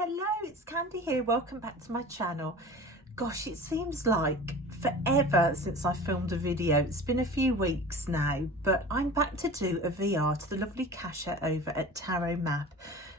Hello, it's Candy here. Welcome back to my channel. Gosh, it seems like forever since I filmed a video. It's been a few weeks now, but I'm back to do a VR to the lovely Kasia over at Tarot Map,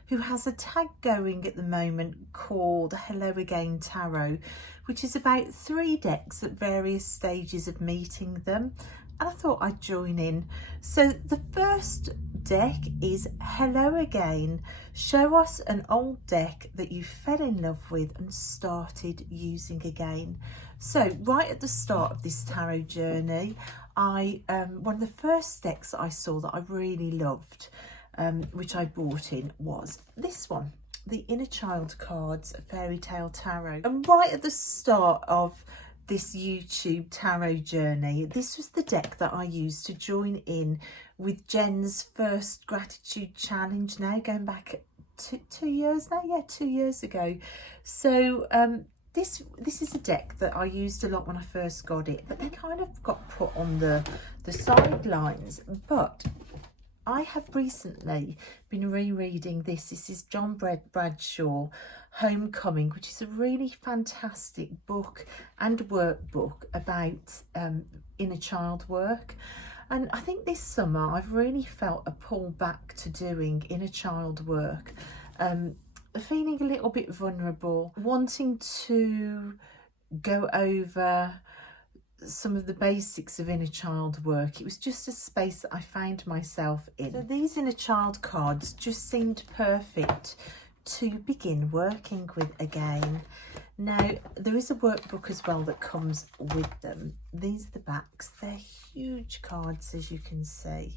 who has a tag going at the moment called Hello Again Tarot, which is about 3 decks at various stages of meeting them. And I thought I'd join in. So the first deck is Hello Again. Show us an old deck that you fell in love with and started using again. So right at the start of this tarot journey, one of the first decks that I saw that I really loved, which I bought in, was this one, the Inner Child cards, Fairy Tale Tarot. And right at the start of this YouTube tarot journey, this was the deck that I used to join in with Jen's first gratitude challenge, now going back 2 years now, yeah, 2 years ago. So this is a deck that I used a lot when I first got it, but they kind of got put on the sidelines. But I have recently been rereading this. This is John Bradshaw, Homecoming, which is a really fantastic book and workbook about inner child work. And I think this summer I've really felt a pull back to doing inner child work, feeling a little bit vulnerable, wanting to go over some of the basics of inner child work. It was just a space that I found myself in. So these inner child cards just seemed perfect to begin working with again. Now there is a workbook as well that comes with them. These are the backs. They're huge cards, as you can see,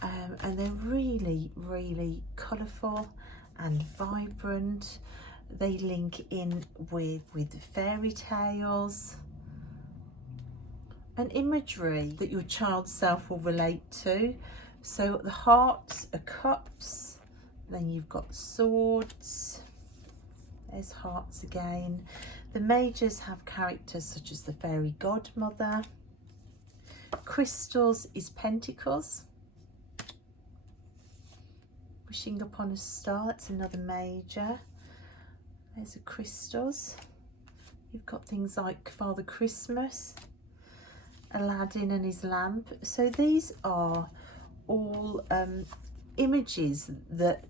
and they're really colourful and vibrant. They link in with fairy tales and imagery that your child self will relate to. So the hearts are cups, then you've got swords, there's hearts again. The majors have characters such as the fairy godmother. Crystals is pentacles. Wishing upon a star, that's another major. There's the crystals. You've got things like Father Christmas, Aladdin and his lamp. So these are all images that,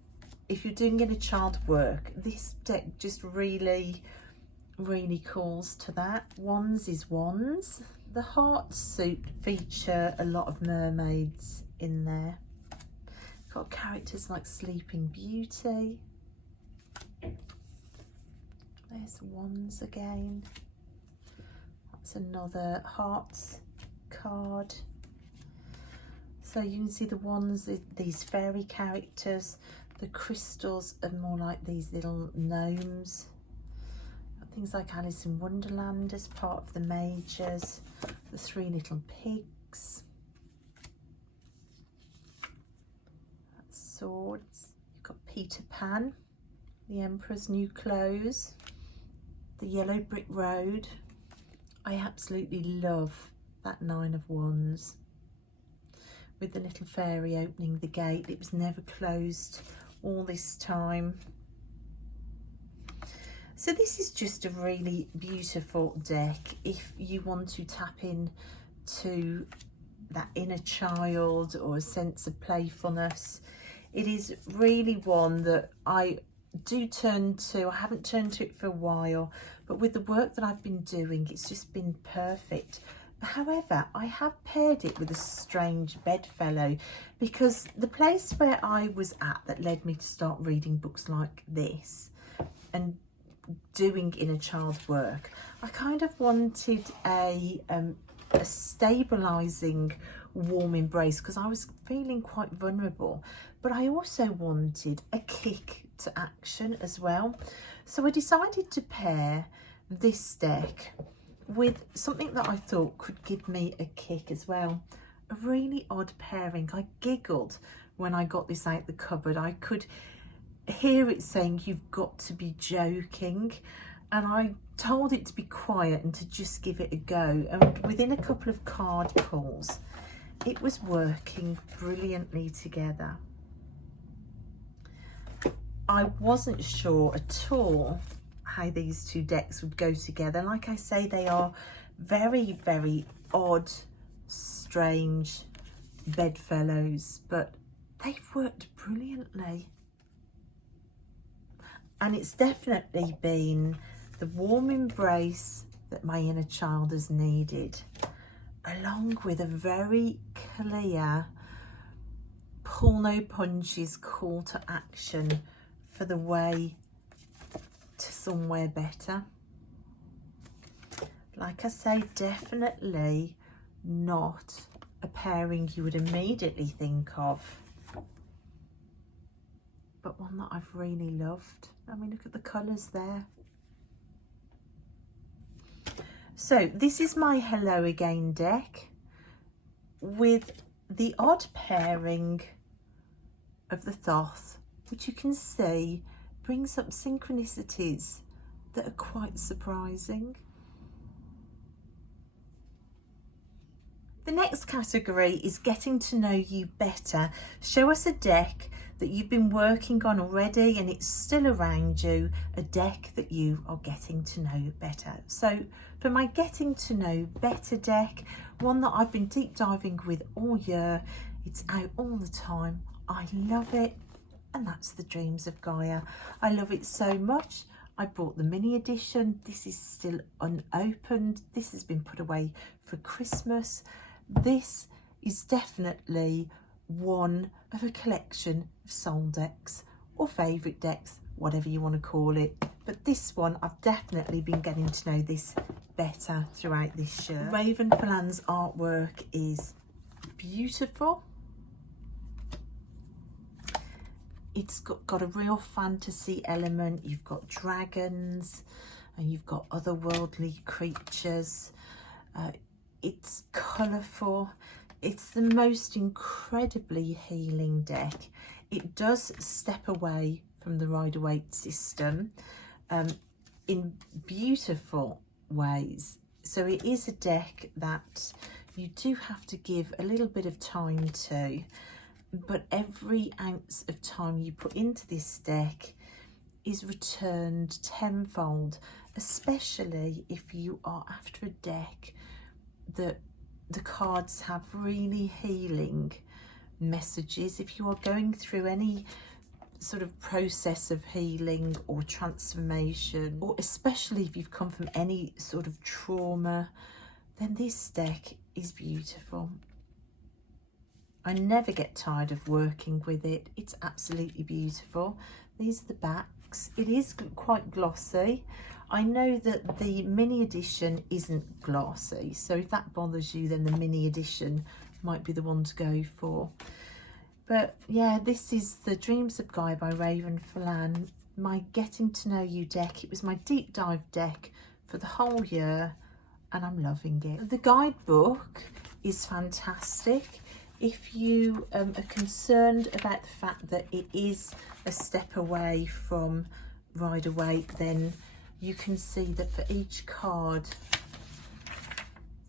if you're doing inner child work, this deck just really calls to that. Wands is wands. The heart suit feature a lot of mermaids in there. Got characters like Sleeping Beauty. There's wands again. That's another hearts card. So you can see the wands, these fairy characters. The crystals are more like these little gnomes. Things like Alice in Wonderland as part of the majors. The 3 little pigs. That's swords. You've got Peter Pan, the Emperor's New Clothes, the Yellow Brick Road. I absolutely love that 9 of Wands with the little fairy opening the gate. It was never closed all this time. So this is just a really beautiful deck if you want to tap in to that inner child or a sense of playfulness. It is really one that I do turn to. I haven't turned to it for a while, but with the work that I've been doing, it's just been perfect. However, I have paired it with a strange bedfellow, because the place where I was at that led me to start reading books like this and doing inner child work, I kind of wanted a stabilizing warm embrace, because I was feeling quite vulnerable, but I also wanted a kick to action as well. So I decided to pair this deck with something that I thought could give me a kick as well. A really odd pairing. I giggled when I got this out the cupboard. I could hear it saying, "You've got to be joking," and I told it to be quiet and to just give it a go. And within a couple of card pulls, it was working brilliantly together. I wasn't sure at all how these two decks would go together. Like I say, they are very, very odd, strange bedfellows, but they've worked brilliantly. And it's definitely been the warm embrace that my inner child has needed, along with a very clear pull no punches call to action for the way to somewhere better. Like I say, definitely not a pairing you would immediately think of, but one that I've really loved. I mean, look at the colours there. So this is my Hello Again deck with the odd pairing of the Thoth, which you can see brings up synchronicities that are quite surprising. The next category is getting to know you better. Show us a deck that you've been working on already and it's still around you, a deck that you are getting to know better. So for my getting to know better deck, one that I've been deep diving with all year, it's out all the time, I love it, and that's the Dreams of Gaia. I love it so much. I bought the mini edition. This is still unopened. This has been put away for Christmas. This is definitely one of a collection of soul decks or favourite decks, whatever you want to call it. But this one, I've definitely been getting to know this better throughout this year. Raven Falan's artwork is beautiful. It's got a real fantasy element. You've got dragons and you've got otherworldly creatures. It's colourful. It's the most incredibly healing deck. It does step away from the Rider-Waite system in beautiful ways. So it is a deck that you do have to give a little bit of time to, but every ounce of time you put into this deck is returned tenfold, especially if you are after a deck that the cards have really healing messages. If you are going through any sort of process of healing or transformation, or especially if you've come from any sort of trauma, then this deck is beautiful. I never get tired of working with it. It's absolutely beautiful. These are the backs. It is quite glossy. I know that the mini edition isn't glossy, so if that bothers you, then the mini edition might be the one to go for. But yeah, this is the Dreams of Gaia by Raven Falan, my Getting to Know You deck. It was my deep dive deck for the whole year and I'm loving it. The guidebook is fantastic. If you are concerned about the fact that it is a step away from Rider-Waite, then you can see that for each card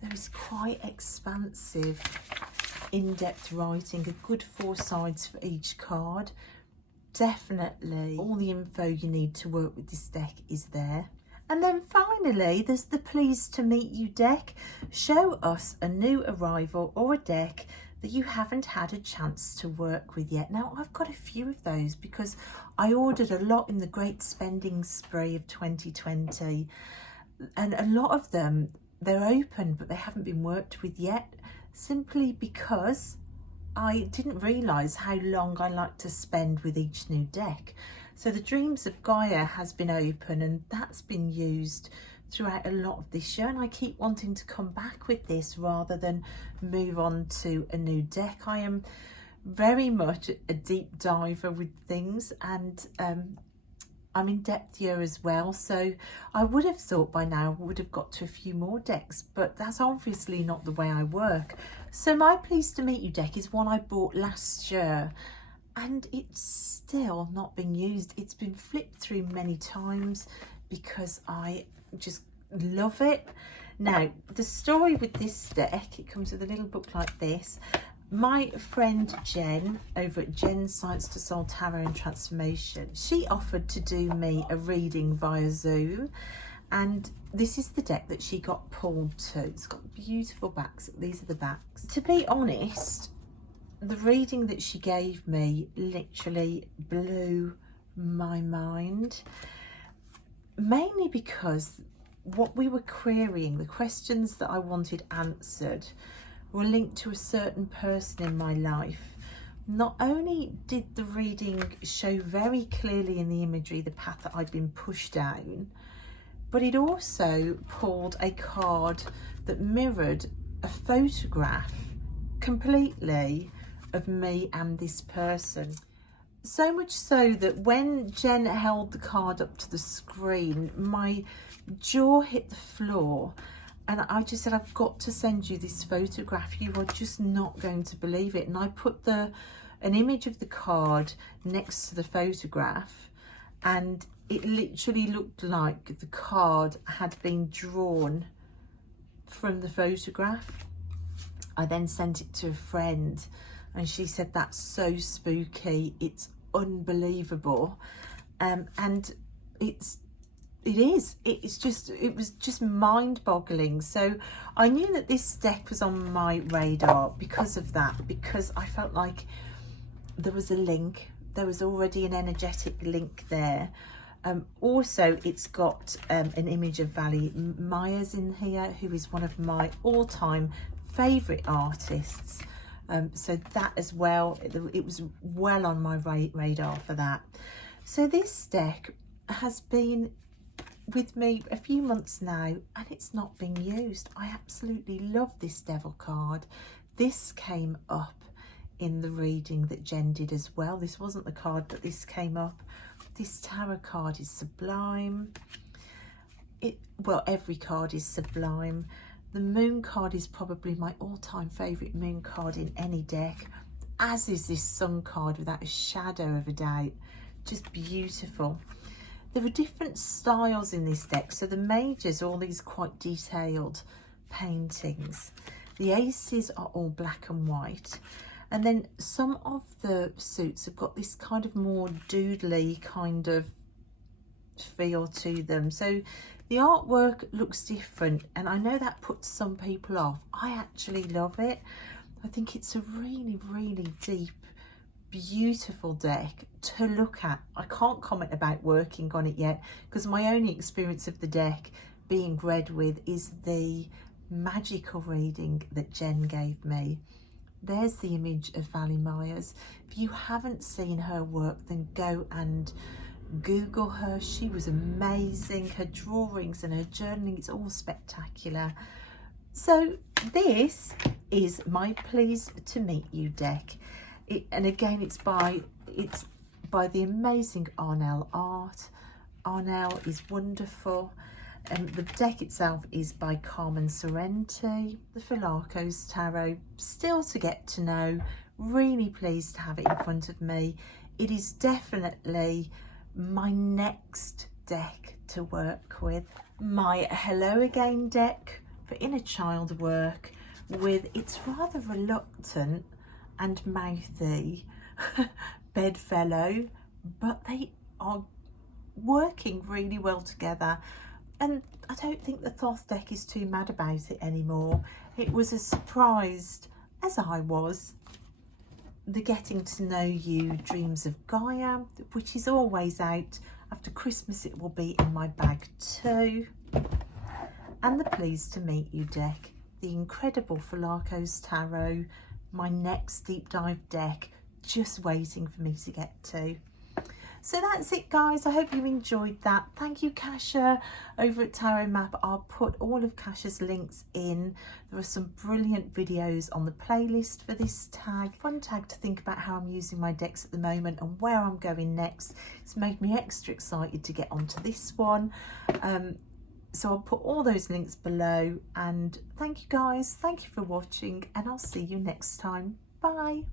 there is quite expansive in-depth writing, a good 4 sides for each card. Definitely all the info you need to work with this deck is there. And then finally there's the Pleased to Meet You deck. Show us a new arrival or a deck that you haven't had a chance to work with yet. Now I've got a few of those because I ordered a lot in the great spending spree of 2020, and a lot of them, they're open but they haven't been worked with yet, simply because I didn't realise how long I like to spend with each new deck. So the Dreams of Gaia has been open and that's been used throughout a lot of this year, and I keep wanting to come back with this rather than move on to a new deck. I am very much a deep diver with things, and I'm in depth here as well, so I would have thought by now I would have got to a few more decks, but that's obviously not the way I work. So my Pleased to Meet You deck is one I bought last year and it's still not been used. It's been flipped through many times because I just love it. Now the story with this deck, it comes with a little book like this. My friend Jen over at Jen's Science to Soul Tarot and Transformation, she offered to do me a reading via Zoom, and this is the deck that she got pulled to. It's got beautiful backs. These are the backs. To be honest, the reading that she gave me literally blew my mind, mainly because what we were querying, the questions that I wanted answered, were linked to a certain person in my life. Not only did the reading show very clearly in the imagery the path that I'd been pushed down, but it also pulled a card that mirrored a photograph completely of me and this person. So much so that when Jen held the card up to the screen, my jaw hit the floor, and I just said, I've got to send you this photograph. You are just not going to believe it. And I put an image of the card next to the photograph, and it literally looked like the card had been drawn from the photograph. I then sent it to a friend, and she said, that's so spooky, it's unbelievable. And it was just mind-boggling. So I knew that this deck was on my radar because of that, because I felt like there was a link. There was already an energetic link there. Also, it's got an image of Valley Myers in here, who is one of my all-time favourite artists. So that as well, it was well on my radar for that. So this deck has been with me a few months now, and it's not been used. I absolutely love this Devil card. This came up in the reading that Jen did as well. This wasn't the card, but this came up. This tarot card is sublime. Well, every card is sublime. The Moon card is probably my all-time favourite Moon card in any deck, as is this Sun card without a shadow of a doubt. Just beautiful. There are different styles in this deck. So the majors are all these quite detailed paintings. The aces are all black and white. And then some of the suits have got this kind of more doodly kind of feel to them. So the artwork looks different, and I know that puts some people off. I actually love it. I think it's a really, really deep, beautiful deck to look at. I can't comment about working on it yet, because my only experience of the deck being read with is the magical reading that Jen gave me. There's the image of Valley Myers. If you haven't seen her work, then go and Google her. She was amazing. Her drawings and her journaling, it's all spectacular. So this is my Pleased to Meet You deck. And again, it's by the amazing Arnell Art. Arnell is wonderful. The deck itself is by Carmen Sorrenti. The Philarco's Tarot, still to get to know. Really pleased to have it in front of me. It is definitely my next deck to work with. My Hello Again deck for inner child work, with its rather reluctant and mouthy bedfellow, but they are working really well together. And I don't think the Thoth deck is too mad about it anymore. It was as surprised as I was. The Getting to Know You Dreams of Gaia, which is always out. After Christmas it will be in my bag too. And the Pleased to Meet You deck, the incredible Philarco's Tarot, my next deep dive deck, just waiting for me to get to. So that's it, guys. I hope you enjoyed that. Thank you, Kasia, over at Tarot Map. I'll put all of Kasia's links in. There are some brilliant videos on the playlist for this tag. Fun tag to think about how I'm using my decks at the moment and where I'm going next. It's made me extra excited to get onto this one. So I'll put all those links below. And thank you, guys. Thank you for watching, and I'll see you next time. Bye.